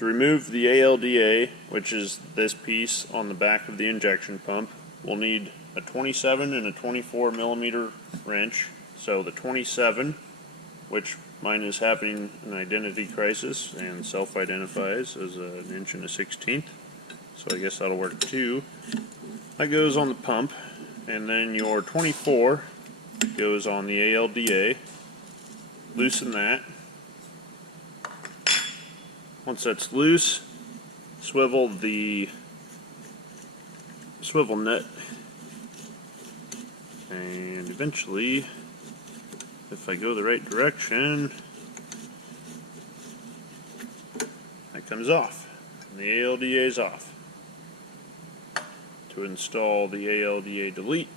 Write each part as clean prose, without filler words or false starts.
To remove the ALDA, which is this piece on the back of the injection pump, we'll need a 27 and a 24 millimeter wrench. So the 27, which mine is having an identity crisis and self-identifies as an 1 1/16, so I guess that'll work too. That goes on the pump, and then your 24 goes on the ALDA. Loosen that. Once that's loose, swivel the swivel nut, and eventually, if I go the right direction, that comes off, and the ALDA is off. To install the ALDA delete,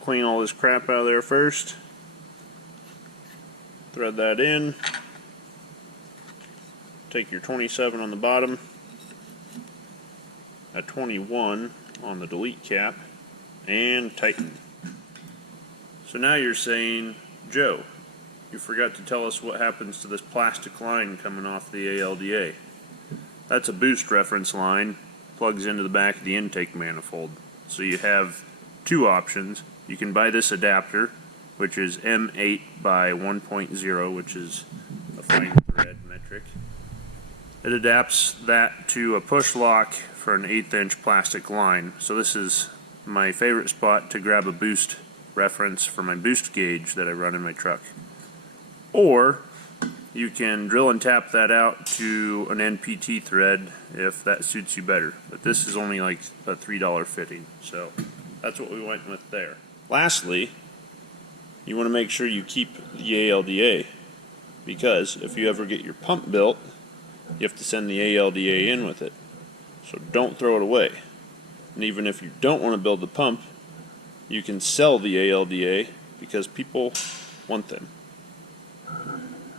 clean all this crap out of there first. Thread that in. Take your 27 on the bottom, a 21 on the delete cap, and tighten. So now you're saying, Joe, you forgot to tell us what happens to this plastic line coming off the ALDA. That's a boost reference line, plugs into the back of the intake manifold. So you have two options. You can buy this adapter, which is M8 by 1.0, which is a fine thread metric. It adapts that to a push lock for an 1/8 inch plastic line. So this is my favorite spot to grab a boost reference for my boost gauge that I run in my truck. Or you can drill and tap that out to an NPT thread if that suits you better. But this is only like a $3 fitting, so that's what we went with there. Lastly, you want to make sure you keep the ALDA, because if you ever get your pump built, you have to send the ALDA in with it. So don't throw it away. And even if you don't want to build the pump, you can sell the ALDA because people want them.